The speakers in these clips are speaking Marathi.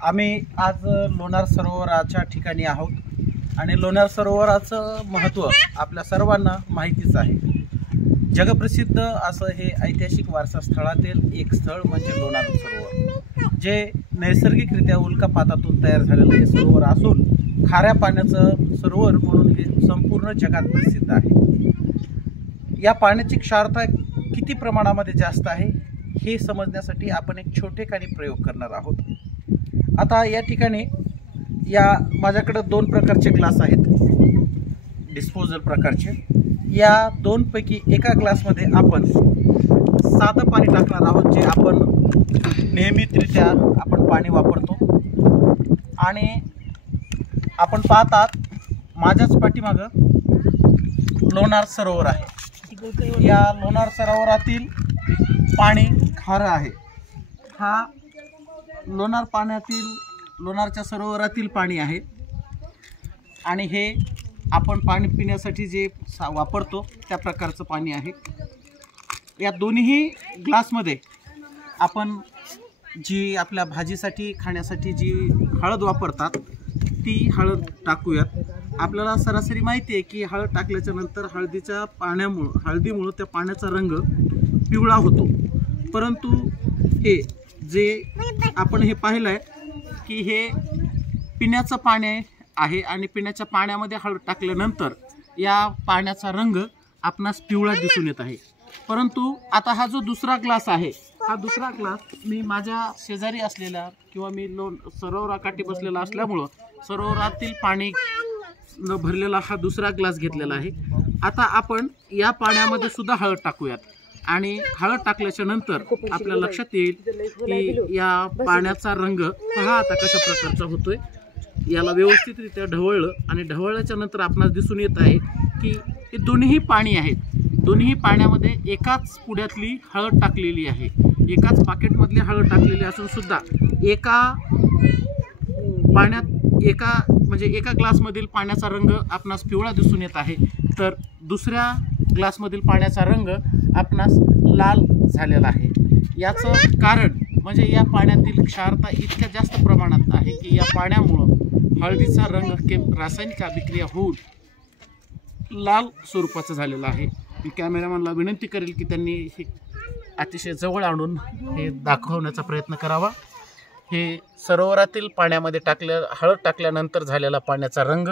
आम्ही आज लोणार सरोवराच्या ठिकाणी आहोत आणि लोणार सरोवराचं महत्त्व आपल्या सर्वांना माहितीच आहे। जगप्रसिद्ध असं हे ऐतिहासिक वारसा स्थळातील एक स्थळ म्हणजे लोणार सरोवर, जे नैसर्गिकरित्या उल्कापातातून तयार झालेलं हे सरोवर असून खाऱ्या पाण्याचं सरोवर म्हणून हे संपूर्ण जगात प्रसिद्ध आहे। या पाण्याची क्षारता किती प्रमाणामध्ये जास्त आहे हे समजण्यासाठी आपण एक छोटेखानी प्रयोग करणार आहोत। आता या ठिकाणी माझ्याकडे दोन प्रकारचे ग्लास आहेत, डिस्पोजल प्रकारचे। या दोनपैकी एका ग्लासमध्ये आपण साधं पाणी टाकणार आहोत, जे आपण नियमितरित्या पाणी वापरतो। आणि आपण पाहतात माझ्याच पाठीमागं लोणार सरोवर आहे। या लोणार सरोवरातील पाणी खारं आहे। हा लोणारच्या सरोवरातील पाणी आहे आणि हे आपण पाणी पिण्यासाठी जे वापरतो त्या प्रकारचं पाणी आहे। या दोन्ही ग्लासमध्ये आपण जी आपल्या भाजीसाठी खाण्यासाठी जी हळद वापरतात ती हळद टाकूयात। आपल्याला सरासरी माहिती आहे की हळद टाकल्याच्या नंतर हळदीमुळे त्या पाण्याचा रंग पिवळा होतो, परंतु हे जे आपण हे पाहिलं आहे की हे पिण्याचं पाणी आहे आणि पिण्याच्या पाण्यामध्ये हळद टाकल्यानंतर या पाण्याचा रंग आपणास पिवळा दिसून येत आहे। परंतु आता हा जो दुसरा ग्लास आहे, हा दुसरा ग्लास मी माझ्या शेजारी असलेला किंवा मी सरोवराकाठी बसलेला असल्यामुळं सरोवरातील पाणी न भरलेला हा दुसरा ग्लास घेतलेला आहे। आता आपण या पाण्यामध्ये सुद्धा हळद टाकूयात आणि हळद टाकल्याच्या नंतर आपल्या लक्षात येईल की या पाण्याचा रंग पहा आता कशा प्रकारचा होतोय। याला व्यवस्थितरित्या ढवळलं आणि ढवळल्याच्या नंतर आपणास दिसून येत आहे की हे दोन्ही पाणी आहेत। दोन्ही पाण्यामध्ये एकाच पुड्यातली हळद टाकलेली आहे, एकाच पाकेटमधली हळद टाकलेली असून सुद्धा एका ग्लासमधील पाण्याचा रंग आपणास पिवळा दिसून येत आहे, तर दुसऱ्या ग्लासमधील पाण्याचा रंग आपणास लाल झालेला आहे। याचं कारण म्हणजे या पाण्यातील क्षारता इतक्या जास्त प्रमाणात आहे की या पाण्यामुळं हळदीचा रंग रासायनिक अभिक्रिया होऊन लाल स्वरूपाचा झालेला आहे। मी कॅमेरामॅनला विनंती करेल की त्यांनी हे अतिशय जवळ आणून हे दाखवण्याचा प्रयत्न करावा। हे सरोवरातील पाण्यामध्ये हळद टाकल्यानंतर झालेला पाण्याचा रंग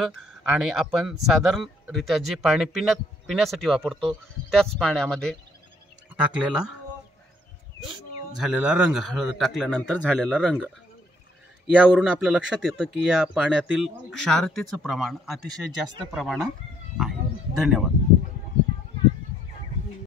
आणि आपण साधारणरित्या जे पाणी पिण्यासाठी वापरतो त्याच पाण्यामध्ये टाकलेला झालेला रंग, हळद टाकल्यानंतर झालेला रंग, यावरून आपल्या लक्षात येतं की या पाण्यातील क्षारतेचं प्रमाण अतिशय जास्त प्रमाणात आहे। धन्यवाद।